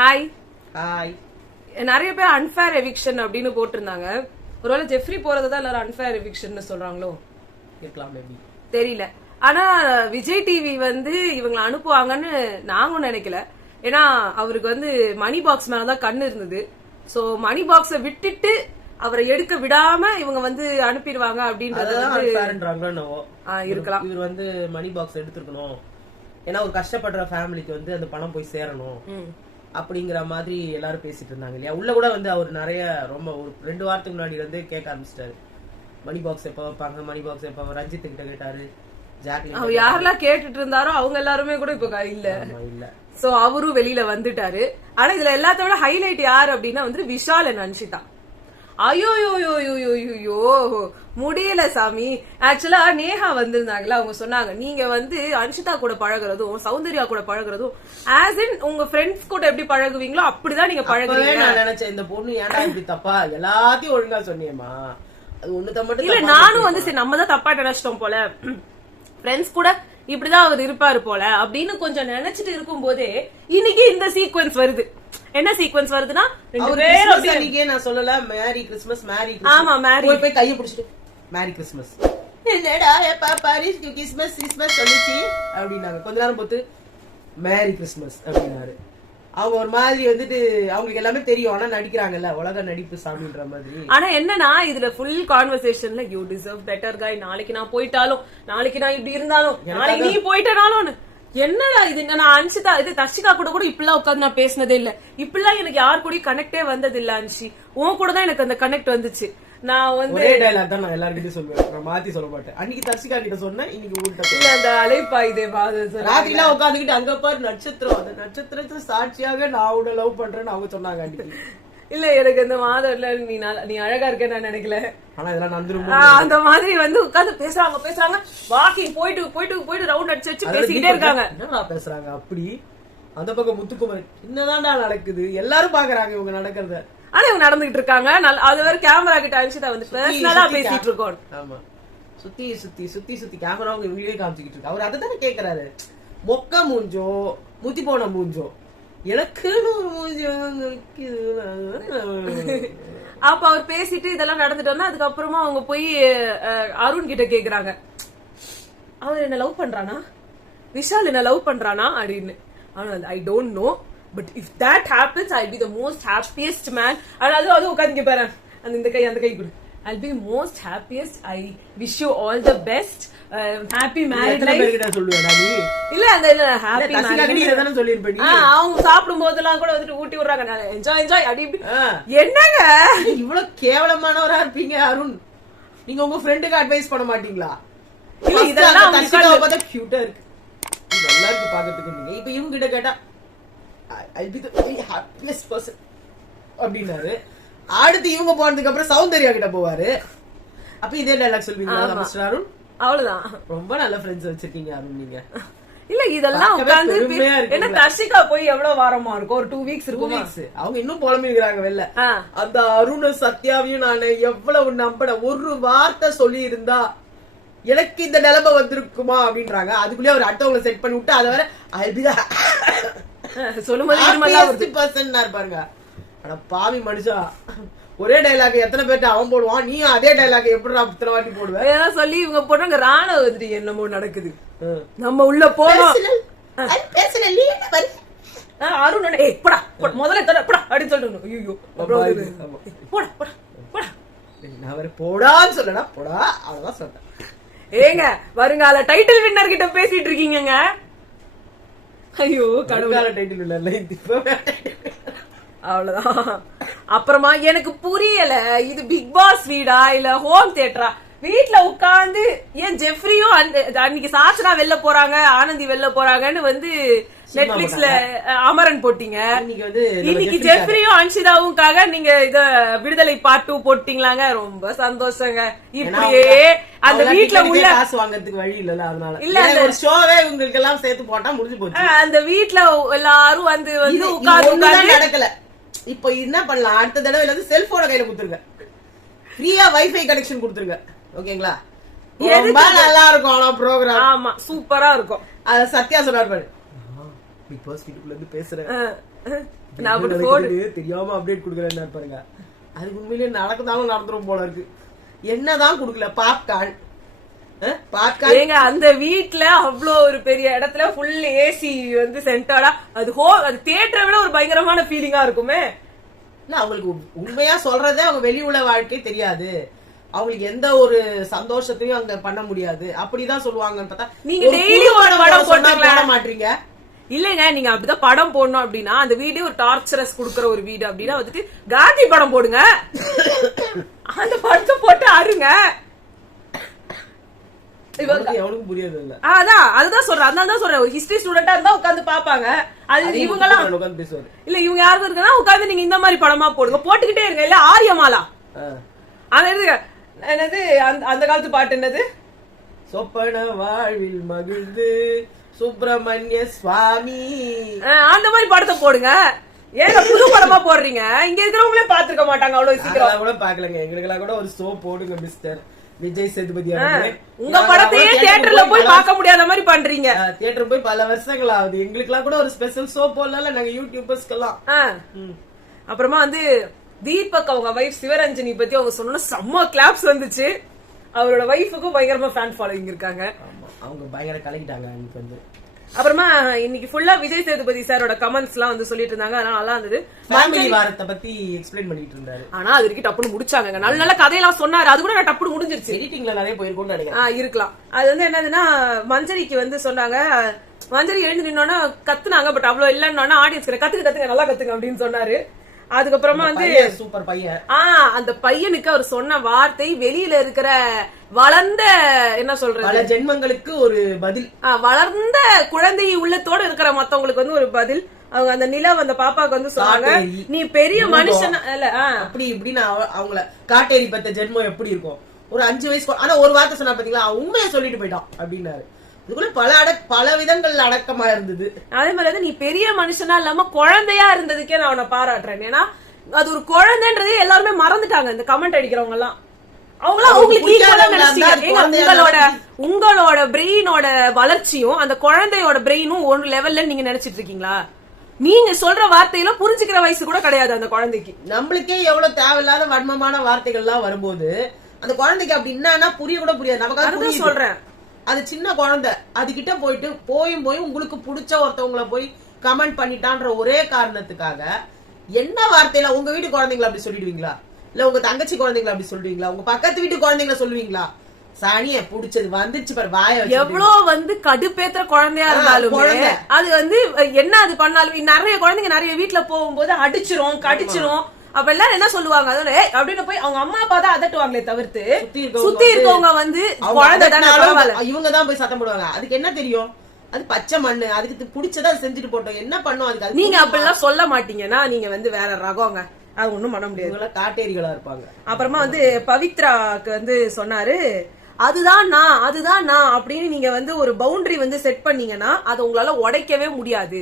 Hi. Hi. நிறைய பேர் unfair eviction அப்படின்னு போட்டிருந்தாங்க. ஒருவேளை ஜெஃப்ரி போறதுதான் எல்லாரும் அன்ஃபேர் எவிக்ஷன் சொல்றாங்களோ இருக்கலாம், மேபி தெரியல. ஆனா விஜய் டிவி வந்து இவங்களை அனுப்புவாங்கன்னு நாங்களும் நினைக்கல. ஏன்னா அவருக்கு வந்து மணி பாக்ஸ் மேலதான் கண்ணு இருந்தது. சோ மணி பாக்ஸ விட்டுட்டு அவரை எடுக்க விடாம இவங்க வந்து அனுப்பிடுவாங்க அப்படின்றது இருக்கலாம். இவர் வந்து மணி பாக்ஸ் எடுத்துக்கணும், ஏன்னா ஒரு கஷ்டப்படுற ஃபேமிலிக்கு வந்து அந்த பணம் போய் சேரணும் அப்படிங்கிற மாதிரி எல்லாரும் பேசிட்டு இருந்தாங்க இல்லையா. உள்ள கூட வந்து அவர் நிறைய ரொம்ப ஒரு 2 வாரத்துக்கு முன்னாடி வந்து கேட்க ஆரம்பிச்சிட்டாரு, மணி பாக்ஸ் எப்ப வைப்பாங்க, மணி பாக்ஸ் எப்ப. ரஞ்சித் கிட்ட கேட்டாரு, அவர் யாரெல்லாம் கேட்டுட்டு இருந்தாரோ அவங்க எல்லாருமே கூட இப்ப இல்ல. சோ அவரும் வெளியில வந்துட்டாரு. ஆனா இதுல எல்லாத்தோட ஹைலைட் யாரு அப்படின்னா வந்து விஷால் அண்ட் அன்ஷிதா. ஐயோ முடியல சாமி. ஆக்சுவலா நேஹா வந்திருந்தாங்களா, அவங்க சொன்னாங்க நீங்க வந்து அன்ஷிதா கூட பழகுறதும் சௌந்தர்யா கூட பழகுறதும் ஆஸ் இன் உங்க ஃப்ரெண்ட்ஸ் கூட எப்படி பழகுவீங்களோ அப்படிதான் நீங்க பழகுவீங்க. நான் நினைச்சேன் இந்த பொண்ணு ஏன்டா இப்படி தப்பா எல்லாத்தையும் ஒழுங்கா சொன்னியேமா, அது ஒண்ணுதான் மட்டும் இல்ல. நானும் வந்து சரி நம்ம தான் தப்பா நினைச்சிட்டோம் போல, ஃப்ரெண்ட்ஸ் கூட இப்படிதான் அவர் இருப்பாரு போல அப்படின்னு கொஞ்சம் நினைச்சிட்டு இருக்கும் போதே இன்னைக்கு இந்த சீக்வன்ஸ் வருது. என்ன சீக்வன்ஸ் வருதுன்னா, நான் சொல்லல மேரி கிறிஸ்மஸ், மேரி ஆமா மேரி போய் கையை பிடிச்சிட்டு மேரி கிறிஸ்மஸ் என்னடா எப்ப பாரிஸ் கிறிஸ்மஸ் கிறிஸ்மஸ் சொல்லிச்சு அப்படின்னாங்க. கொஞ்ச நேரம் போட்டு மேரி கிறிஸ்மஸ் அப்படின்னாரு. அவங்க ஒரு மாதிரி வந்துட்டு அவங்களுக்கு எல்லாமே தெரியும், ஆனா நடிக்கிறாங்கல்ல உலக நடிப்பு சாமின்ற மாதிரி. ஆனா என்னன்னா இதுல ஃபுல் கான்வர்சேஷன்ல யூ டிசர்வ் பெட்டர் காய், நாளைக்கு நான் போயிட்டாலும், நாளைக்கு நான் இப்படி இருந்தாலும், நாளைக்கு நீ போயிட்டாலும் என்னடா இது. நான் அன்ஷிதா இது தர்ஷிகா கூட இப்பெல்லாம் உட்காந்து நான் பேசினதே இல்ல. இப்பெல்லாம் எனக்கு யாரு கூட கனெக்டே வந்தது இல்ல அன்ஷி. உன் கூட தான் எனக்கு அந்த கனெக்ட் வந்துச்சு. நான் வந்து ஒரே டயலாக் தான் நான் எல்லார்கிட்டயும் சொல்லுவேன், நான் மாத்தி சொல்ல மாட்டேன். அன்னைக்கு தர்ஷிகா கிட்ட சொன்னேன், இன்னைக்கு உங்கள்கிட்ட இல்ல. அந்த அலைப்பா இதே ராத்திரிலாம் உட்காந்துக்கிட்டு அங்க பாரு நட்சத்திரம், அந்த நட்சத்திரத்தை சாட்சியாக நான் உன்னை லவ் பண்றேன்னு அவங்க சொன்னாங்க அன்னைக்கு. இல்ல எனக்கு இந்த மாதம்ல நீ அழகா இருக்கேன்னு நான் நினைக்கல. ஆனா இதெல்லாம் அந்த மாதிரி வந்து உட்காந்து பேசுறாங்க வாக்கிங் போயிட்டு ரவுண்ட் அடிச்சு வச்சு பேசிக்கிட்டே இருக்காங்க. என்ன பேசுறாங்க அப்படி. அந்த பக்கம் முத்துக்குமரன் என்னதான்டா நடக்குது, எல்லாரும் பாக்குறாங்க இவங்க நடக்கிறத. ஆனா இவங்க நடந்துகிட்டு இருக்காங்க. அது வேற கேமரா கிட்ட அனுப்பிச்சுதான் வந்து பர்சனலா பேசிட்டு இருக்கோம். ஆமா, சுத்தி கேமரா அவங்க வீடியோ காமிச்சுக்கிட்டு இருக்கு. அவர் அதை தானே கேக்குறாரு, மொக்க மூஞ்சோ முத்தி போன மூஞ்சோ எனக்குன்னு ஒரு மூஞ்சி. அப்ப அவர் பேசிட்டு இதெல்லாம் நடந்துட்டோம்னா அதுக்கப்புறமா அவங்க போய் அருண் கிட்ட கேக்குறாங்க, அவர் என்ன லவ் பண்றானா, விஷால் என்ன லவ் பண்றானா அப்படின்னு. I don't know, but if that happens I be the most happiest man. அது உட்காந்து பாரு, அந்த கை கொடு. I'll be most happiest. I wish you all the best. Happy married life. இல்ல அந்த happy married சொல்லிருப்பேன். அவங்க சாப்பிடும் போதெல்லாம் கூட வந்துட்டு ஊட்டி விடுறாங்க, என்ஜாய் அடி. என்னங்க இவ்வளவு கேவலமானவரா இருப்பீங்க அருண். நீங்க உங்க ஃப்ரெண்டுக்கு அட்வைஸ் பண்ண மாட்டீங்களா? இதெல்லாம் பார்த்தா கியூட்டா இருக்கு, நல்லா இருக்கு பாக்கிறதுக்கு. நீங்க இப்ப இவங்க கிட்ட கேட்டா I'll be the very happiest person அப்படின்னாரு. அடுத்து இவங்க போனதுக்கு அப்புறம் சௌந்தர்யா கிட்ட போவாரு. அப்ப இதே டைலாக் சொல்வீங்களா மிஸ்டர் அருண்? அவ்வளவுதான். ரொம்ப நல்ல ஃப்ரெண்ட்ஸ் வச்சிருக்கீங்க அருண் நீங்க. இல்ல இதெல்லாம் உட்கார்ந்து என்ன தர்ஷிகா போய் எவ்வளவு வாரமா இருக்கும், ஒரு 2 வீக்ஸ் இருக்கும். அவங்க இன்னும் புலம்பிக்கிறாங்க வெளில. அந்த அருண் சத்யாவையும் நான் எவ்வளவு நம்பன, ஒரு வார்த்தை சொல்லி இருந்தா எனக்கு இந்த நிலைமை வந்திருக்குமா அப்படின்றாங்க. அதுக்குள்ளே அவர் அடுத்தவங்களை செட் பண்ணி விட்டு அதை வர சொல்லும்போது பாருங்க. ஆனா பாவி மனுஷா, ஒரே டைலாக் எத்தனை பேர்ட்ட அவன் போடுவான், நீ அதே டைலாக் எப்படி இத்தனை வாட்டி போடுவேன் சொல்லி இவங்க போடுறாங்க. ராணுவ வந்துட்டு என்னமோ நடக்குது, நம்ம உள்ள போனோம். அருண் முதல்ல அப்படின்னு சொல்லணும். ஐயோ நான் வேற போடான்னு சொல்லடா, போடா அதான் சொல்றேன். ஏங்க வருங்கால டைட்டில் வின்னர் கிட்ட பேசிட்டு இருக்கீங்க. ஐயோ கடவுளால டைட்டில் வின்னர் அவ்வளவுதான். அப்புறமா எனக்கு புரியல, இது பிக் பாஸ் வீடா இல்ல ஹோம் தியேட்டரா? வீட்டுல உட்கார்ந்து ஏன் ஜெஃப்ரியும் அன்னைக்கு சாச்சனா வெளில போறாங்க, ஆனந்தி வெளில போறாங்கன்னு வந்து நெட்ஃபிளிக்ஸ்ல அமரன் போட்டீங்க. இன்னைக்கு ஜெஃப்ரியும் அன்ஷிதாவுக்காக நீங்க இத விடுதலை பார்ட் 2 போட்டீங்களாங்க. ரொம்ப சந்தோஷங்க. இப்படியே அந்த வீட்டுல உள்ள காசு வாங்கறதுக்கு வழி இல்ல, அதனால இல்ல அந்த ஷோவே உங்களுக்கு எல்லாம் சேர்த்து போட்டா முடிஞ்சு போச்சு. அந்த வீட்டுல எல்லாரும் வந்து உட்கார்ந்து நடக்கல. இப்ப என்ன பண்ணலாம், அடுத்த தடவை வந்து செல்போன கையில குடுத்துருங்க, ஃப்ரீயா வைஃபை கனெக்ஷன் கொடுத்துருங்க. ஓகேங்களா? ரொம்ப நல்லா இருக்கும். ஆனா ப்ரோகிராம் ஆமா சூப்பரா இருக்கும். அத சத்யா சொன்னார் பாரு, பிக் பாஸ் வீட்டுக்குள்ள இருந்து பேசுறேன் நான் அப்படி போடு தெரியாம அப்டேட் குடுக்கறேன்னு பாருங்க. அது உண்மையிலேயே நடக்குதாலும் நடந்துரும் போல இருக்கு. என்னதான் குடுக்கல பாப்கார்ன் ஏங்க அந்த வீட்ல அவ்வளோ ஒரு பெரிய இடத்துல ஃபுல் ஏசி வந்து சென்டர்டா அது அது தியேட்டரை விட ஒரு பயங்கரமான ஃபீலிங்கா இருக்குமே. இல்ல அவங்களுக்கு உண்மையா சொல்றதே அவங்க வெளி உலக வாழ்க்கை தெரியாது, அவங்களுக்கு எந்த ஒரு சந்தோஷத்தையும் அங்க பண்ண முடியாது அப்படிதான் சொல்லுவாங்கன்னு பார்த்தா நீங்க டெய்லி ஒரு படம் போட மாட்டீங்க. இல்லங்க நீங்க அப்படிதான் படம் போடணும் அப்படின்னா அந்த வீடு ஒரு டார்ச்சரஸ் குடுக்கற ஒரு வீடு அப்படின்னா வந்துட்டு காந்தி படம் போடுங்க, அந்த படத்தை போட்டு அருங்க. எவனுக்கும் புரியாது இல்ல. அதுதான் சொல்றேன், அதனாலதான் சொல்றேன் ஒரு ஹிஸ்டரி ஸ்டூடெண்டா இருந்தா உட்காந்து பாப்பாங்க. அது இவங்க எல்லாம் இல்ல, இவங்க யாருக்கும் இருக்குன்னா உட்காந்து நீங்க இந்த மாதிரி படமா போடுங்க, போட்டுக்கிட்டே இருங்க. இல்ல ஆரியமாலா என்னது அந்த காலத்து பாட்டு என்னது, சொப்பன வாழ்வில் மகிழ்ந்து சுப்பிரமணிய சுவாமி, அந்த மாதிரி படத்தை போடுங்க. ஏங்க புது படமா போடுறீங்க? இங்க இருக்கிறவங்களே பாத்துருக்க மாட்டாங்க அவ்வளவு சீக்கிரம் கூட பாக்கலங்க. எங்களுக்கு கூட ஒரு ஷோ போடுங்க மிஸ்டர் விஜய் சேதுபதி. உங்க படத்தையே தியேட்டர்ல போய் பார்க்க முடியாத மாதிரி பண்றீங்க. தியேட்டர் போய் பல வருஷங்கள் ஆகுது. எங்களுக்கு எல்லாம் கூட ஒரு ஸ்பெஷல் ஷோ போடல நாங்க யூடியூபர்ஸ்க்கு எல்லாம். அப்புறமா வந்து தீபக் அவங்க வைஃப் சிவரஞ்சனி பத்தி அவங்க சொன்ன செம்ம கிளாப்ஸ் வந்துச்சு. அவரோட வைஃபுக்கும் பயங்கரமா ஃபேன் ஃபாலோவிங் இருக்காங்க. அவங்க பயங்கர கலக்கிட்டாங்க இன்னைக்கு வந்து. அப்புறமா இன்னைக்கு ஃபுல்லா விஜய் சேதுபதி சாரோட கமெண்ட்ஸ் எல்லாம் வந்து சொல்லிட்டு இருந்தாங்க, அதனால நல்லா இருந்தது. ஃபேமிலி வாரத்தை பத்தி எக்ஸ்பிளைன் பண்ணிட்டு இருந்தாரு. ஆனா அது வரைக்கும் டப்புனு முடிச்சாங்க. நல்ல நல்ல கதையெல்லாம் சொன்னாரு, அது கூட நான் டப்புனு முடிஞ்சிருச்சு. எடிட்டிங்ல நிறைய போயிருக்கும்னு நினைக்கிறேன். இருக்கலாம். அது வந்து என்னதுன்னா மஞ்சரிக்கு வந்து சொன்னாங்க, மஞ்சரி எழுந்து நின்னோன்னா கத்துனாங்க, பட் அவ்வளவு இல்லன்னா ஆடியன்ஸ் கத்துங்க நல்லா கத்துங்க அப்படின்னு சொன்னாரு. அதுக்கப்புறமா வந்து சூப்பர் பையன். அந்த பையனுக்கு அவர் சொன்ன வார்த்தை வெளியில இருக்கிற வளர்ந்த என்ன சொல்றது பல ஜென்மங்களுக்கு ஒரு பதில், வளர்ந்த குழந்தை உள்ளத்தோட இருக்கிற மத்தவங்களுக்கு வந்து ஒரு பதில். அவங்க அந்த நிலவு அந்த பாப்பாக்கு வந்து சொன்னாங்க, நீ பெரிய மனுஷன் இல்ல அப்படி இப்படின்னு அவங்கள காட்டேரி பத்த ஜென்மம் எப்படி இருக்கும் ஒரு 5 வயசு. ஆனா ஒரு வார்த்தை சொன்னா பாத்தீங்களா, உண்மையை சொல்லிட்டு போயிட்டான் அப்படின்னாரு. இதுக்குள்ள பல விதங்கள் அடக்கமா இருந்தது. அதே மாதிரி வந்து நீ பெரிய மனுஷனா இல்லாம குழந்தையா இருந்ததுக்கே நான் அவனை பாராட்டுறேன். ஏன்னா அது ஒரு குழந்தைன்றதே எல்லாருமே மறந்துட்டாங்க இந்த கமெண்ட் அடிக்கிறவங்க எல்லாம். உங்களோட பிரெயினோட வளர்ச்சியும் அந்த குழந்தையோட பிரெயினும் ஒரு லெவல்ல நீங்க நினைச்சிட்டு இருக்கீங்களா? நீங்க சொல்ற வார்த்தையில புரிஞ்சுக்கிற வயசு கூட கிடையாது அந்த குழந்தைக்கு. நம்மளுக்கே எவ்வளவு தேவையில்லாத வன்மமான வார்த்தைகள் எல்லாம் வரும்போது அந்த குழந்தைக்கு அப்படி என்னன்னா புரிய கூட புரியாது. நமக்கு சொல்றேன், அது சின்ன குழந்தை, அது கிட்ட போயிட்டு போய் உங்களுக்கு பிடிச்ச ஒருத்தவங்களை போய் கமெண்ட் பண்ணிட்டான்ற ஒரே காரணத்துக்காக என்ன வார்த்தையில உங்க வீட்டு குழந்தைங்களை அப்படி சொல்லிடுவீங்களா? இல்ல உங்க தங்கச்சி குழந்தைங்களை அப்படி சொல்லுவீங்களா? உங்க பக்கத்து வீட்டு குழந்தைங்களை சொல்லுவீங்களா? சாணிய புடிச்சது வந்துச்சு பாரு வாய. எவ்வளவு வந்து கடுப்பேத்துற குழந்தையா இருந்தாலும் அது வந்து என்ன அது பண்ணாலும் நிறைய குழந்தைங்க நிறைய வீட்டுல போகும்போது அடிச்சிரும் கடிச்சிரும். அப்ப எல்லாரும் என்ன சொல்லுவாங்க, அதோட அப்படின்னு போய் அவங்க அம்மா அப்பா தான் அதட்டுவாங்களே தவிர்த்து சுத்தி இருக்கவங்க வந்து இவங்கதான் போய் சத்தம் போடுவாங்க. அதுக்கு என்ன தெரியும், அது பச்சை மண்ணு, அதுக்கு பிடிச்சதா செஞ்சுட்டு போட்டோம், என்ன பண்ணும் அதுக்கு. நீங்க அப்படிலாம் சொல்ல மாட்டீங்கன்னா நீங்க வந்து வேற ரகங்க, அது ஒண்ணும் பண்ண முடியாது, காட்டேரிகளா இருப்பாங்க. அப்புறமா வந்து பவித்ராக்கு வந்து சொன்னாரு, அதுதான் நான் அப்படின்னு நீங்க வந்து ஒரு பவுண்டரி வந்து செட் பண்ணீங்கன்னா அதை உங்களால உடைக்கவே முடியாது.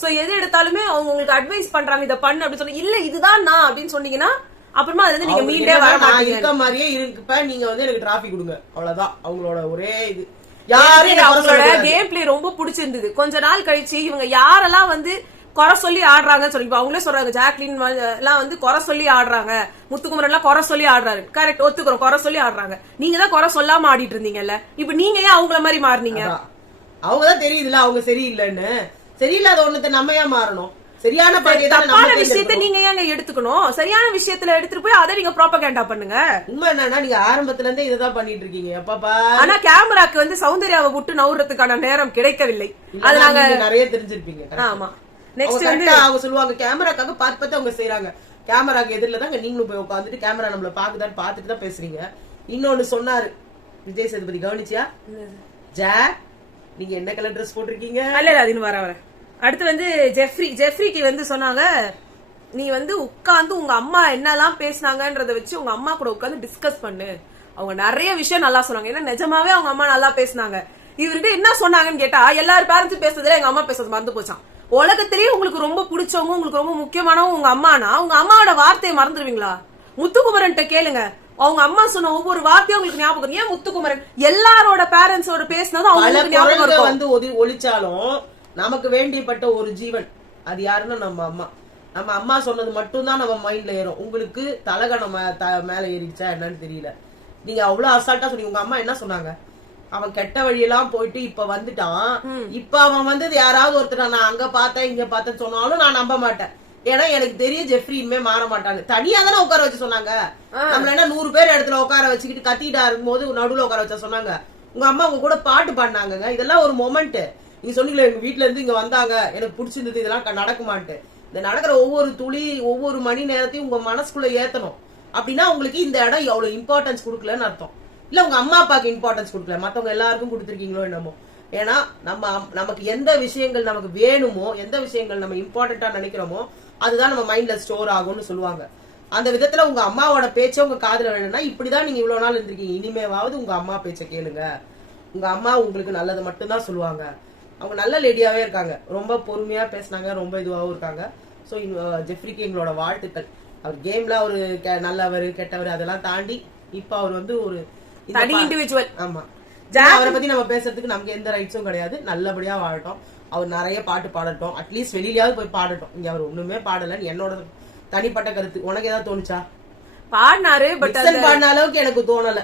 சோ எது எடுத்தாலுமே அவங்க உங்களுக்கு அட்வைஸ் பண்றாங்க இத பண்ணு அப்படின்னு சொன்னா இல்ல இதுதான் நான் அப்படின்னு சொன்னீங்கன்னா அப்புறமா அது வந்து நீங்க மீண்டே வர மாட்டீங்க. இருக்க மாதிரியே இருப்ப நீங்க வந்து எனக்கு டிராபிக் கொடுங்க, அவ்வளவுதான் அவங்களோட ஒரே இது. அவங்களோட கேம் பிளே ரொம்ப பிடிச்சிருந்தது. கொஞ்ச நாள் கழிச்சு இவங்க யாரெல்லாம் வந்து குறை சொல்லி ஆடுறாங்கன்னு சொல்லி அவங்களே சொல்றாங்க, ஜாக்லின் எல்லாம் வந்து குறை சொல்லி ஆடுறாங்க, முத்துக்குமரன் எல்லாம் குறை சொல்லி ஆடுறாரு. கரெக்ட், ஒத்துக்கிறோம், குறை சொல்லி ஆடுறாங்க. நீங்க தான் குறை சொல்லாம ஆடிட்டு இருந்தீங்கல்ல, இப்ப நீங்க ஏன் அவங்கள மாதிரி மாறினீங்க? அவங்கதான் தெரியுதுல அவங்க சரியில்லைன்னு. சரியில்லாத ஒண்ணத்தை நம்ம ஏன் மாறணும்? சரியான விஷயத்த நீங்க ஏங்க எடுத்துக்கணும்? சரியான விஷயத்துல எடுத்துட்டு போய் அதை நீங்க ப்ரோபகேண்டா பண்ணுங்க. உண்மை என்னன்னா நீங்க ஆரம்பத்துல இருந்தே இததான் பண்ணிட்டு இருக்கீங்க. அப்பப்பா ஆனா கேமராக்கு வந்து சௌந்தர்யாவை விட்டு நவுறதுக்கான நேரம் கிடைக்கவில்லை. அது நாங்க நிறைய தெரிஞ்சிருப்பீங்க. ஆமா, நெக்ஸ்ட் வந்து அவங்க சொல்லுவாங்க கேமராக்காக பார்த்து அவங்க செய்யறாங்க. கேமராக்கு எதிரில தான் நீங்களும் போய் உட்காந்துட்டு கேமரா நம்மள பாக்குதான்னு பாத்துட்டு தான் பேசுறீங்க. இன்னொன்னு சொன்னாரு விஜய் சேதுபதி, கவனிச்சியா? நீங்க என்ன கலர் ட்ரெஸ் போட்டிருக்கீங்க? அல்ல அது வர அடுத்து வந்து ஜெஃப்ரிக்கு வந்து சொன்னாங்க, நீ வந்து உட்கார்ந்து உங்க அம்மா என்னெல்லாம் பேசினாங்கன்றத வச்சு உங்க அம்மா கூட உட்கார்ந்து டிஸ்கஸ் பண்ணு. அவங்க நிறைய விஷயம் நல்லா சொன்னாங்க. ஏன்னா நிஜமாவே அவங்க அம்மா நல்லா பேசினாங்க. இவர்கிட்ட என்ன சொன்னாங்கன்னு கேட்டா எல்லாரும் பேரண்ட்ஸும் பேசுறதுல எங்க அம்மா பேசுறது மறந்து போச்சான். உலகத்திலேயே உங்களுக்கு ரொம்ப பிடிச்சவங்க உங்களுக்கு ரொம்ப முக்கியமானவங்க உங்க அம்மானா உங்க அம்மாவோட வார்த்தையை மறந்துடுவீங்களா? முத்துக்குமரன் கேளுங்க, அவங்க அம்மா சொன்ன ஒவ்வொரு வார்த்தையும் உங்களுக்கு ஞாபகம். ஏன் முத்துக்குமரன் எல்லாரோட பேரண்ட்ஸோட பேசினதும் அவங்களுக்கு ஞாபகம் வந்து ஒளிச்சாலும் நமக்கு வேண்டியப்பட்ட ஒரு ஜீவன் அது யாருன்னா நம்ம அம்மா. நம்ம அம்மா சொன்னது மட்டும்தான் நம்ம மைண்ட்ல ஏறும். உங்களுக்கு தலகணம் மேல ஏறிடுச்சா என்னன்னு தெரியல. நீங்க அவ்வளவு அசால்ட்டா சொன்னீங்க. உங்க அம்மா என்ன சொன்னாங்க? அவன் கெட்ட வழியெல்லாம் போயிட்டு இப்ப வந்துட்டான், இப்ப அவன் வந்து யாராவது ஒருத்தர் நான் அங்க பார்த்தேன் இங்க பார்த்தேன்னு சொன்னாலும் நான் நம்ப மாட்டேன். ஏன்னா எனக்கு தெரியும் ஜெஃப்ரி இனிமே மாற மாட்டாங்க. தனியா தானே உட்கார வச்சு சொன்னாங்க. நம்மள என்ன 100 பேர் இடத்துல உட்கார வச்சுக்கிட்டு கத்திட்டா இருக்கும்போது நடுவுல உட்கார வச்சா சொன்னாங்க. உங்க அம்மா உங்க கூட பாட்டு பாடினாங்க. இதெல்லாம் ஒரு மொமெண்ட். நீங்க சொன்னீங்களே எங்க வீட்டுல இருந்து இங்க வந்தாங்க, எனக்கு பிடிச்சிருந்தது, இதெல்லாம் நடக்குமான்ட்டு. இந்த நடக்கிற ஒவ்வொரு துளி ஒவ்வொரு மணி நேரத்தையும் உங்க மனசுக்குள்ள ஏத்தணும். அப்படின்னா உங்களுக்கு இந்த இடம் எவ்வளவு இம்பார்ட்டன்ஸ் கொடுக்கலன்னு அர்த்தம். இல்ல உங்க அம்மா அப்பாவுக்கு இம்பார்ட்டன்ஸ் கொடுக்கல, மத்தவங்க எல்லாருக்கும் கொடுத்துருக்கீங்களோ என்னமோ. ஏன்னா நமக்கு எந்த விஷயங்கள் நமக்கு வேணுமோ, எந்த விஷயங்கள் நம்ம இம்பார்ட்டன்டா நினைக்கிறோமோ அதுதான் நம்ம மைண்ட்ல ஸ்டோர் ஆகும்னு சொல்லுவாங்க. அந்த விதத்துல உங்க அம்மாவோட பேச்ச உங்க காதுல வேணும்னா இப்படிதான் நீங்க இவ்வளவு நாள் இருந்திருக்கீங்க. இனிமேவாவது உங்க அம்மா பேச்ச கேளுங்க. உங்க அம்மா உங்களுக்கு நல்லது மட்டும்தான் சொல்லுவாங்க. அவங்க நல்ல லேடியாவே இருக்காங்க, ரொம்ப பொறுமையா பேசினாங்க, ரொம்ப இதுவாகவும் இருக்காங்க. சோ ஜெஃப்ரிக்கு எங்களோட வாழ்த்துக்கள். அவர் கேம்ல ஒரு நல்லவர் கெட்டவர் அதெல்லாம் தாண்டி இப்ப அவர் வந்து ஒரு தனி இண்டிவிஜுவல். ஆமா, அவரை பத்தி நம்ம பேசுறதுக்கு நமக்கு எந்த ரைட்ஸும் கிடையாது. நல்லபடியா வாழட்டும். அவர் நிறைய பாட்டு பாடட்டும், அட்லீஸ்ட் வெளியிலயாவது போய் பாடட்டும். இங்க அவர் ஒண்ணுமே பாடலன்னு என்னோட தனிப்பட்ட கருத்து. உனக்கு ஏதாவது தோணுச்சா? பாடினாரு, பட் பாடின அளவுக்கு எனக்கு தோணல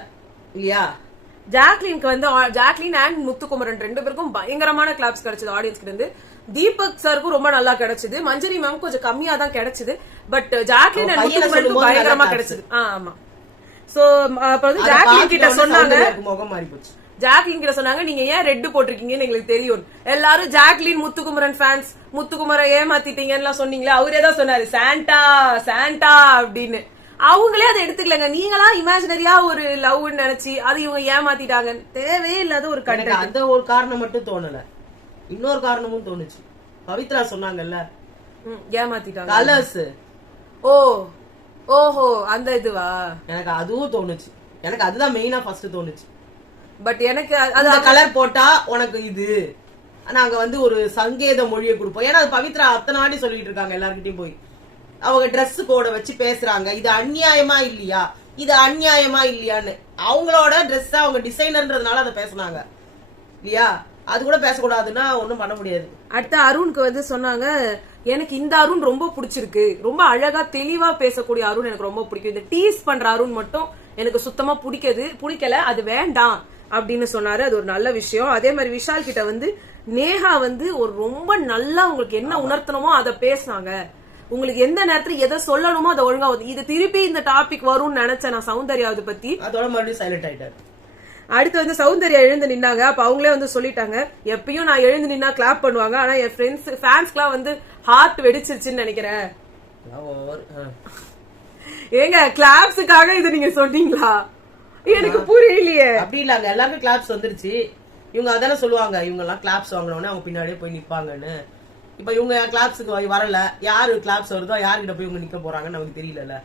இல்லையா. ஜாக்லினுக்கு வந்து ஜாக்லின் அண்ட் முத்துக்குமரன் 2 பேருக்கும் பயங்கரமான கிளாப்ஸ் கிடைச்சது ஆடியன்ஸ் கிட்ட இருந்து. தீபக் சாருக்கும் ரொம்ப நல்லா கிடைச்சது. மஞ்சரி மேம் கொஞ்சம் கம்மியா தான் கிடைச்சது. பட் ஜாக்லின் அண்ட் முத்துக்குமரனுக்கு பயங்கரமா கிடைச்சது. ஆமா. சோ அப்ப வந்து ஜாக்லின் கிட்ட சொன்னாங்க, முகம் மாறி போச்சு. ஜாக்லின் கிட்ட சொன்னாங்க, நீங்க ஏன் ரெட் போட்டிருக்கீங்கன்னு எங்களுக்கு தெரியும். எல்லாரும் ஜாக்லின் முத்துக்குமரன் ஃபேன்ஸ், முத்துக்குமரன் ஏமாத்திட்டீங்கன்னு சொன்னீங்களே, அவரே தான் சொன்னாரு சாண்டா சாண்டா அப்படின்னு. அவங்களே அதை எடுத்துக்கலங்க. நீங்களா இமேஜினரியா ஒரு லவ் நினைச்சு அது இவங்க ஏமாத்திட்டாங்க. தேவையே இல்லாத ஒரு கண்டென்ட். அந்த ஒரு காரணம் மட்டும் தோணல, இன்னொரு காரணமும் தோணுச்சு. பவித்ரா சொன்னாங்கல்ல ஏமாத்திட்டாங்க கலர்ஸ். ஓஹோ அந்த இதுவா? எனக்கு அதுவும் தோணுச்சு. எனக்கு அதுதான் மெயினா ஃபர்ஸ்ட் தோணுச்சு. பட் எனக்கு அந்த கலர் போட்டா உனக்கு இது நாங்க வந்து ஒரு சங்கேத மொழியை கொடுப்போம். ஏன்னா அது பவித்ரா அத்தனை நாடி சொல்லிட்டு இருக்காங்க எல்லார்கிட்டயும் போய். அவங்க ட்ரெஸ் கோட வச்சு பேசுறாங்க, இது அநியாயமா இல்லையா, இது அநியாயமா இல்லையான்னு. அவங்களோட ட்ரெஸ் அவங்க டிசைனர்ன்றதுனால அதை பேசுனாங்க இல்லையா. அது கூட பேசக்கூடாதுன்னா ஒண்ணும் பண்ண முடியாது. அடுத்த அருணுக்கு வந்து சொன்னாங்க, எனக்கு இந்த அருண் ரொம்ப பிடிச்சிருக்கு, ரொம்ப அழகா தெளிவா பேசக்கூடிய அருண் எனக்கு ரொம்ப பிடிக்கும். இந்த டீஸ் பண்ற அருண் மட்டும் எனக்கு சுத்தமா பிடிக்கல, அது வேண்டாம் அப்படின்னு சொன்னாரு. அது ஒரு நல்ல விஷயம். அதே மாதிரி விஷால் கிட்ட வந்து நேஹா வந்து ஒரு ரொம்ப நல்லா உங்களுக்கு என்ன உணர்த்தணுமோ அதை பேசினாங்க. உங்களுக்கு எந்த நேரத்துல எதை சொல்லணுமோ அதை ஒழுங்கா இது திருப்பி இந்த டாபிக் வரும்னு நினைச்சேன் நான் சௌந்தர்யாவது பத்தி. அதோட மறுபடியும் சைலண்ட் ஆயிட்டாரு. அடுத்து வந்து சௌந்தர்யா எழுந்து நின்னாங்க. அப்ப அவங்களே வந்து சொல்லிட்டாங்க, எப்பயும் நான் எழுந்து நின்னா கிளாப் பண்ணுவாங்க, ஆனா என் ஃபேன்ஸ்க்குலாம் வந்து ஹார்ட் வெடிச்சிருச்சுன்னு நினைக்கிறேன். ஏங்க கிளாப்ஸுக்காக இது நீங்க சொன்னீங்களா? எனக்கு புரியலையே. அப்படி இல்ல, அங்க எல்லாருக்கும் கிளாப்ஸ் வந்துருச்சு. இவங்க அதானே சொல்லுவாங்க, இவங்க எல்லாம் கிளாப்ஸ் வாங்கினோடனே அவங்க பின்னாடியே போய் நிப்பாங்கன்னு. இப்ப இவங்க கிளாப்ஸுக்கு வரல, யாரு கிளாப்ஸ் வருதோ யாருக்கிட்ட போய் இவங்க நிக்க போறாங்கன்னு நமக்கு தெரியல.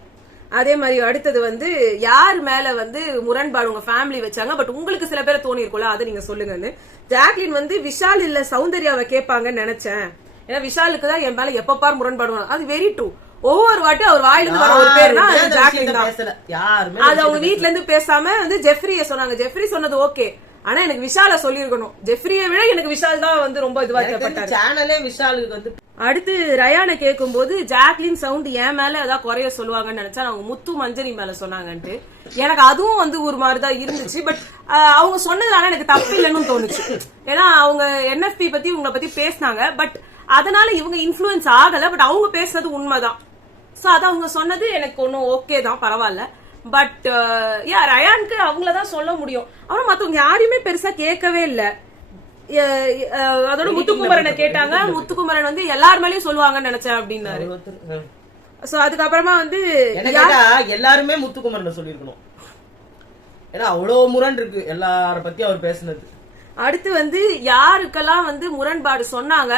அதே மாதிரி அடுத்தது வந்து யார் மேல வந்து முரண்பாடு உங்க ஃபேமிலி வச்சாங்க, பட் உங்களுக்கு சில பேரை தோணி இருக்கும்ல, அதை நீங்க சொல்லுங்கன்னு. ஜாக்லின் வந்து விஷால் இல்ல சௌந்தர்யாவை கேட்பாங்கன்னு நினைச்சேன். ஏன்னா விஷாலுக்கு தான் என் மேல எப்ப பார் முரண்பாடு. அது வெரி ட்ரூ. ஒவ்வொரு வாட்டி அவர் வாயிலிருந்து வர ஒரு பேர்னா ஜாக்லின் தான். அது அவங்க வீட்ல இருந்து பேசாம வந்து ஜெஃப்ரிய சொன்னாங்க. ஜெஃப்ரி சொன்னது ஓகே, ஆனா எனக்கு விஷால சொல்லிருக்கணும். ஜெஃப்ரியை விட எனக்கு விஷால் தான் வந்து ரொம்ப இதுவா கேட்கப்பட்டாரு. அடுத்து ரயானை கேட்கும் போது ஜாக்லின் சவுண்ட் என் மேல ஏதாவது குறைய சொல்லுவாங்கன்னு நினைச்சா அவங்க முத்து மஞ்சரி மேல சொன்னாங்கன்ட்டு எனக்கு அதுவும் வந்து ஒரு மாதிரிதான் இருந்துச்சு. பட் அவங்க சொன்னதுனால எனக்கு தப்பு இல்லைன்னு தோணுச்சு. ஏன்னா அவங்க என்எஃப்பி பத்தி உங்களை பத்தி பேசினாங்க, பட் அதனால இவங்க இன்ஃபுளுன்ஸ் ஆகல. பட் அவங்க பேசுனது உண்மைதான். சோ அது அவங்க சொன்னது எனக்கு ஒன்னும் ஓகே தான், பரவாயில்ல. பட் ரயானுக்கு அவங்களதான் சொல்ல முடியும். ஆனா மத்தவங்க யாரையுமே பெருசா கேட்கவே இல்ல. அதோட முத்துக்குமரனை கேட்டாங்க. முத்துக்குமரன் வந்து எல்லார் மேலயும் சொல்லுவாங்கன்னு நினைச்சேன் அப்படின்னாரு. சோ அதுக்கப்புறமா வந்து எல்லாருமே முத்துக்குமரன் சொல்லிருக்கணும். ஏன்னா அவ்வளவு முரண் இருக்கு எல்லார பத்தி அவர் பேசுனது. அடுத்து வந்து யாருக்கெல்லாம் வந்து முரண்பாடு சொன்னாங்க,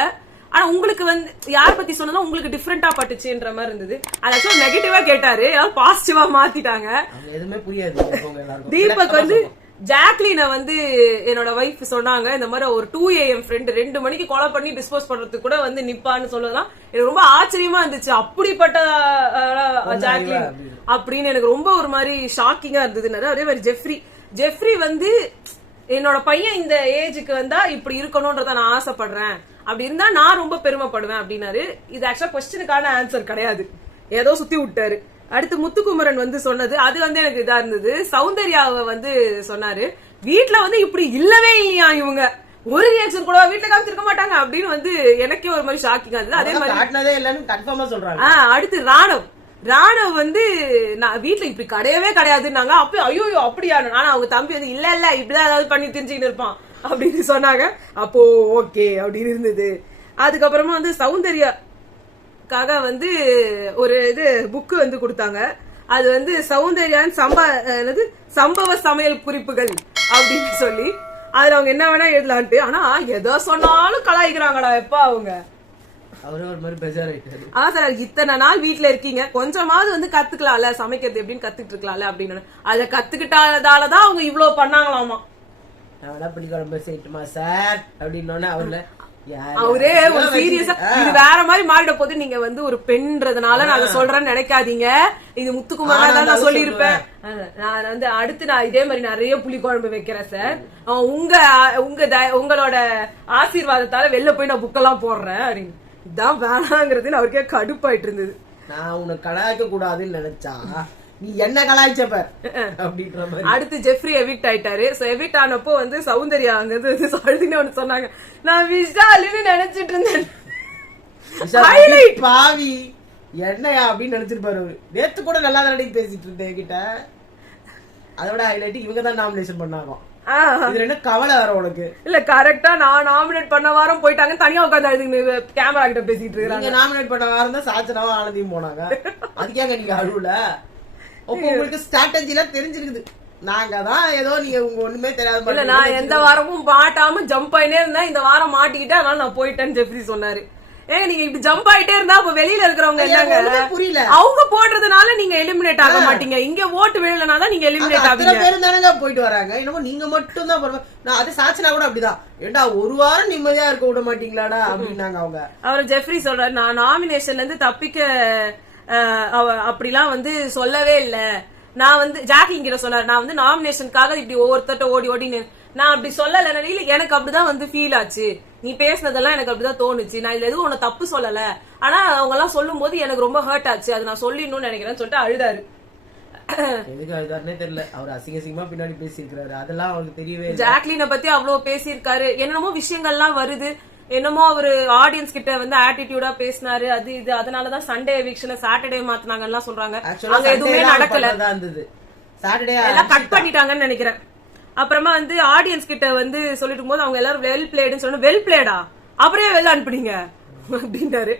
ஆனா உங்களுக்கு வந்து யார் பத்தி சொன்னதும் உங்களுக்கு டிஃபரெண்டா பட்டுச்சுன்ற மாதிரி இருந்தது. அதாச்சும் நெகட்டிவா கேட்டாரு, பாசிட்டிவா மாத்திட்டாங்க. எதுவுமே புரியாது. தீபக் வந்து ஜாக்லின வந்து என்னோட வைஃப் சொன்னாங்க, இந்த மாதிரி ஒரு 2 AM ஃப்ரெண்ட் 2 மணிக்கு கொலை பண்ணி டிஸ்போஸ் பண்றதுக்கு கூட வந்து நிப்பான்னு சொல்லலாம். எனக்கு ரொம்ப ஆச்சரியமா இருந்துச்சு. அப்படிப்பட்ட ஜாக்லின் அப்படின்னு எனக்கு ரொம்ப ஒரு மாதிரி ஷாக்கிங்கா இருந்ததுன்னு. அதே மாதிரி ஜெஃப்ரி வந்து என்னோட பையன் இந்த ஏஜுக்கு வந்தா இப்படி இருக்கணும்ன்றத நான் ஆசைப்படுறேன் அப்படி இருந்தா நான் ரொம்ப பெருமைப்படுவேன் அப்படின்னாரு. இது ஆக்சுவலா கொஸ்டினுக்கான ஆன்சர் கிடையாது, ஏதோ சுத்தி விட்டாரு. அடுத்து முத்துக்குமரன் வந்து சொன்னது அது வந்து எனக்கு இதா இருந்தது. சௌந்தர்யாவை வந்து சொன்னாரு, வீட்டுல வந்து இப்படி இல்லவே இல்லையா, இவங்க ஒரு ரியாக்ஷன் கூட வீட்டுல காமிச்சிருக்க மாட்டாங்க அப்படின்னு வந்து எனக்கே ஒரு மாதிரி ஷாக்கிங்கா இருந்தது. அதே மாதிரி அடுத்து ராணவ் வந்து நான் வீட்டுல இப்படி கிடையவே கிடையாதுன்னாங்க. அப்ப ஐயோ அப்படியா, ஆனா அவங்க தம்பி வந்து இல்ல இல்ல இப்படிதான் ஏதாவது பண்ணி தெரிஞ்சுக்கிட்டு இருப்பான் அப்படின்னு சொன்னாங்க. அப்போ ஓகே அப்படின்னு இருந்தது. அதுக்கப்புறமா வந்து சௌந்தர்யாக்காக வந்து ஒரு இது புக்கு வந்து கொடுத்தாங்க. அது வந்து சௌந்தர்யான் சம்பவ சமையல் குறிப்புகள் அப்படின்னு சொல்லி அதுல அவங்க என்ன வேணா எழுதலான்ட்டு. ஆனா எதோ சொன்னாலும் கலாய்க்கிறாங்கடா எப்பா அவங்க. சார் இத்தனை நாள் வீட்டுல இருக்கீங்க, கொஞ்சமாவது வந்து கத்துக்கலாம்ல சமைக்கிறது எப்படின்னு கத்துக்கிட்டு இருக்கலாம்ல அப்படின்னு. அதை கத்துக்கிட்டாலதான் அவங்க இவ்வளவு பண்ணாங்களாமா. அவரே ஒரு சீரியஸா இது வேற மாதிரி மாறிட போது. நீங்க வந்து ஒரு பெண்ன்றதுனால நான் அதை சொல்றேன்னு நினைக்காதீங்க. இது முத்துக்குமாரா தான் நான் சொல்லியிருப்பேன். நான் வந்து அடுத்து நான் இதே மாதிரி நிறைய புளி குழம்பு வைக்கிறேன் சார். உங்களோட ஆசீர்வாதத்தால வெளில போய் நான் புக்கெல்லாம் போடுறேன் அப்படின்னு. இதான் வேணாங்கிறது அவருக்கே கடுப்பாயிட்டு இருந்தது. நான் உனக்கு கலாய்க்க கூடாதுன்னு நினைச்சா நீ என்ன கலாய்ச்சப்ப அப்படின்ற மாதிரி. அடுத்து ஜெஃப்ரி எவிக்ட் ஆயிட்டாரு. சோ எவிக்ட் ஆனப்போ வந்து சௌந்தர்யா அங்க இருந்து சொல்லுன்னு ஒண்ணு சொன்னாங்க. நான் விஷாலுன்னு நினைச்சிட்டு இருந்தேன். பாவி என்னையா அப்படின்னு நினைச்சிருப்பாரு. நேத்து கூட நல்லா நடிக்க பேசிட்டு இருந்தேன் கிட்ட. அதோட ஹைலைட் இவங்க தான் நாமினேஷன் பண்ணாங்க. இது என்ன கவலை வர உனக்கு இல்ல? கரெக்டா நான் நாமினேட் பண்ண வாரம் போயிட்டாங்க, தனியா உட்காந்து கேமரா கிட்ட பேசிட்டு இருக்காங்க. நாமினேட் பண்ண வாரம் தான் சாச்சனாவும் ஆனந்தியும் போனாங்க. அதுக்காக நீங்க அழுவல? உங்களுக்கு ஸ்ட்ராட்டஜி எல்லாம் தெரிஞ்சிருக்குது. நாங்க தான் ஏதோ நீங்க உங்க ஒண்ணுமே தெரியாத. இல்ல நான் எந்த வாரமும் மாட்டாம ஜம்ப் ஆயிட்டே இருந்தேன், இந்த வாரம் மாட்டிக்கிட்டேன் அதனால நான் போயிட்டேன்னு ஜெஃப்ரி சொன்னாரு. ஏங்க நீங்க இப்படி ஜம்ப் ஆயிட்டே இருந்தா அப்ப வெளியில இருக்கிறவங்க என்னங்க புரியல? அவங்க போடுறதுனால நீங்க எலிமினேட் ஆக மாட்டீங்க, இங்க ஓட்டு விழலனாதான் நீங்க எலிமினேட் ஆவீங்க. பேரு தானங்க போயிட்டு வராங்க, என்னமோ நீங்க மட்டும் தான். நான் அது சாச்சனா கூட அப்படிதான், ஏண்டா ஒரு வாரம் நிம்மதியா இருக்க விட மாட்டீங்களாடா அப்படின்னாங்க அவங்க. அவர் ஜெஃப்ரி சொல்றாரு, நான் நாமினேஷன்ல இருந்து தப்பிக்க அப்படிலாம் வந்து சொல்லவே இல்ல. நான் வந்து ஜாக்லின் கிட்ட சொன்னாரு, நான் வந்து நாமினேஷனுக்காக இப்படி ஒவ்வொருத்தட்ட ஓடி ஓடின்னு நான் அப்படி சொல்லல. எனக்கு அப்படிதான் வந்து ஃபீல் ஆச்சு, நீ பேசினதெல்லாம் எனக்கு அப்படிதான் தோணுச்சு. நான் இதுல எதுவும் உன்னை தப்பு சொல்லல, ஆனா அவங்க எல்லாம் சொல்லும் போது எனக்கு ரொம்ப ஹர்ட் ஆச்சு, அது நான் சொல்லிடணும்னு நினைக்கிறேன்னு சொல்லிட்டு அழுதாரு. எதுக்கு அழுதாருன்னே தெரியல. அவர் அசிங்கமா பின்னாடி பேசியிருக்காரு, அதெல்லாம் அவருக்கு தெரியவே. ஜாக்லினை பத்தி அவ்வளவு பேசியிருக்காரு, என்னென்னமோ விஷயங்கள்லாம் வருது. என்னமோ அவரு ஆடியன்ஸ் கிட்ட வந்து ஆட்டிடியூடா பேசினாரு, அது இது. அதனாலதான் சண்டே எவிக்ஷனை சாட்டர்டே மாத்தினாங்க எல்லாம் சொல்றாங்க. அங்க எதுவுமே நடக்கல, எல்லாம் கட் பண்ணிட்டாங்கன்னு நினைக்கிறேன். அப்புறமா வந்து ஆடியன்ஸ் கிட்ட வந்து சொல்லிட்டு போது அவங்க எல்லாரும் வெல் பிளேடுன்னு சொன்ன. வெல் பிளேடா அப்படியே வெளில அனுப்புனீங்க அப்படின்றாரு.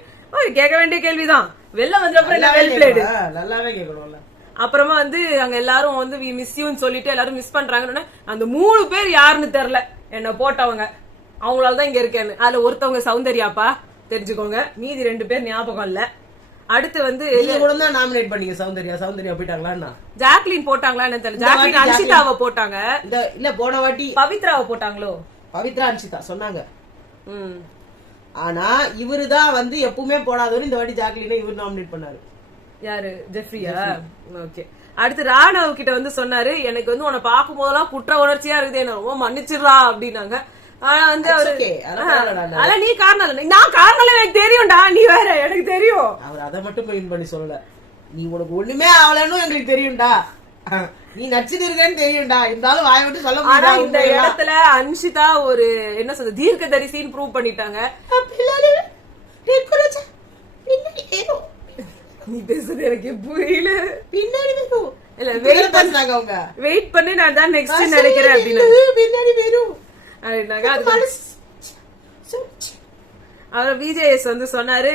கேட்க வேண்டிய கேள்விதான், வெளில வந்து அப்புறம் என்ன வெல் பிளேடு நல்லாவே கேட்கணும்ல. அப்புறமா வந்து அங்க எல்லாரும் வந்து மிஸ் யூன்னு சொல்லிட்டு எல்லாரும் மிஸ் பண்றாங்கன்னு. அந்த 3 பேர் யாருன்னு தெரியல என்ன போட்டவங்க, அவங்களாலதான் இங்க இருக்கேன்னு. அதுல ஒருத்தவங்க சௌந்தர்யாப்பா தெரிஞ்சுக்கோங்க, மீதி 2 பேர் ஞாபகம் இல்ல. அடுத்து வந்து நாமினேட் பண்ணீங்க சௌந்தர்யா போயிட்டாங்களா? ஜாக்லின் போட்டாங்களான்னு தெரியல. ஜாக்லின் அன்ஷிதாவை போட்டாங்க. இல்ல போன வாட்டி பவித்ராவை போட்டாங்களோ? பவித்ரா அன்ஷிதா சொன்னாங்க. ஆனா இவருதான் வந்து எப்பவுமே போடாதவரு இந்த வாட்டி ஜாக்லினை இவர் நாமினேட் பண்ணாரு. யாரு? ஜெஃப்ரியா? ஓகே. அடுத்து ராணவ் கிட்ட வந்து சொன்னாரு, எனக்கு வந்து உன்னை பார்க்கும் போதெல்லாம் குற்ற உணர்ச்சியா இருக்குது, என்ன ரொம்ப மன்னிச்சிடா அப்படின்னாங்க. ஆனா வந்து அவரு அதான் நீ காரணம் இல்ல, நான் காரணம் எனக்கு தெரியும்டா, நீ வேற எனக்கு தெரியும். அவர் அதை மட்டும் மெயின் பண்ணி சொல்லல, நீ உனக்கு ஒண்ணுமே ஆகலன்னு எங்களுக்கு தெரியும்டா, நீ நச்சுட்டு இருக்கேன்னு தெரியும்டா, இருந்தாலும் வாய விட்டு சொல்ல முடியாது. இந்த இடத்துல அன்ஷிதா ஒரு என்ன சொல்றது தீர்க்க தரிசின்னு ப்ரூவ் பண்ணிட்டாங்க. நீ பேசுறது எனக்கு புரியல. பின்னாடி இல்ல வெயிட் பண்ணாங்க அவங்க, வெயிட் பண்ணி நான் தான் நெக்ஸ்ட் நினைக்கிறேன் அப்படின்னு. பின்னாடி வெறும் அவர் விஜேஎஸ் வந்து சொன்னாரு,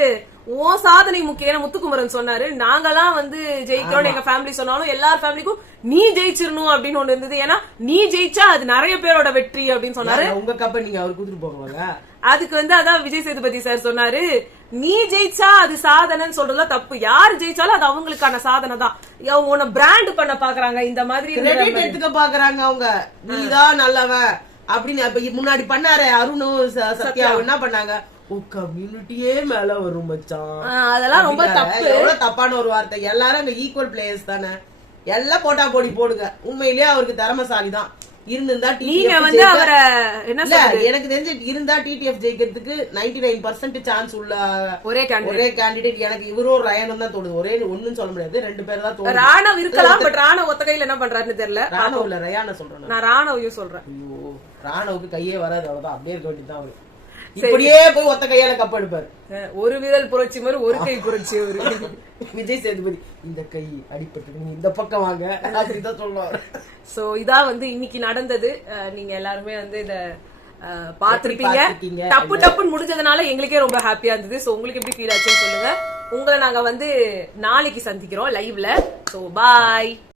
ஓ சாதனை முக்கியம். முத்துக்குமரன் சொன்னாரு, நாங்கெல்லாம் வந்து ஜெயிக்கணும் எங்க ஃபேமிலி சொன்னாலும் எல்லார் ஃபேமிலிக்கும் நீ ஜெயிச்சிடணும் அப்படின்னு ஒண்ணு இருந்தது, ஏன்னா நீ ஜெயிச்சா அது நிறைய பேரோட வெற்றி அப்படின்னு சொன்னாரு. உங்க கப்ப நீங்க அவர் குடுத்துட்டு போவாங்க. அதுக்கு வந்து அதான் விஜய் சேதுபதி சார் சொன்னாரு, நீ ஜெயிச்சா அது சாதனைன்னு சொல்றதுல தப்பு, யாரு ஜெயிச்சாலும் அது அவங்களுக்கான சாதனை தான், உன்னை பிராண்ட் பண்ண பாக்குறாங்க, இந்த மாதிரி எடுத்துக்க பாக்குறாங்க அவங்க, நீதான் நல்லவன் அப்படின்னு. முன்னாடி பண்ணாரு அருணும் சத்யாவும் என்ன பண்ணாங்க, கம்யூனிட்டியே மேல வரும் மச்சான், அதெல்லாம் ரொம்ப தப்பு, எவ்வளவு தப்பான ஒரு வார்த்தை. எல்லாரும் அங்க ஈக்குவல் பிளேயர்ஸ் தானே, எல்லாம் போட்டா போடி போடுங்க. உண்மையிலேயே அவருக்கு திறமசாலி தான், இருந்திருந்தா நீங்க TTF வந்து அவரை என்ன இல்ல, எனக்கு தெரிஞ்சு இருந்தா TTF ஜெயிக்கிறதுக்கு 99% சான்ஸ் உள்ள ஒரே கேண்டிடேட் எனக்கு இவரும் ரயானும் தான் தோணுது. ஒரே ஒண்ணுன்னு சொல்ல முடியாது, 2 பேர் தான் தோணுது. ராணவ் இருக்கலாம், பட் ராணவ் ஒத்த கையில என்ன பண்றாருன்னு தெரியல. ராணவ் இல்ல, ரயானை சொல்றேன் நான் ராணவையும் சொல்றேன். ஐயோ, ராணவுக்கு கையே வராது, அவ்வளவுதான், அப்படியே இருக்க வேண்டியதுதான் அவரு. இப்படியே போய் ஒத்த கையால கப் எடுப்பாரு. ஒரு விரல் புரட்சி மாதிரி ஒரு கை புரட்சி அவரு. விஜய் சேதுபதி இந்த கை அடிபட்டு நீங்க இந்த பக்கம் வாங்க அப்படிதான் சொல்லுவாரு. சோ இதான் வந்து இன்னைக்கு நடந்தது. நீங்க எல்லாருமே வந்து இத பாத்திருப்பீங்க. டப்புன்னு முடிஞ்சதுனால எங்களுக்கே ரொம்ப ஹாப்பியா இருந்தது. சோ உங்களுக்கு எப்படி ஃபீல் ஆச்சுன்னு சொல்லுங்க. உங்களை நாங்க வந்து நாளைக்கு சந்திக்கிறோம் லைவ்ல. சோ பாய்.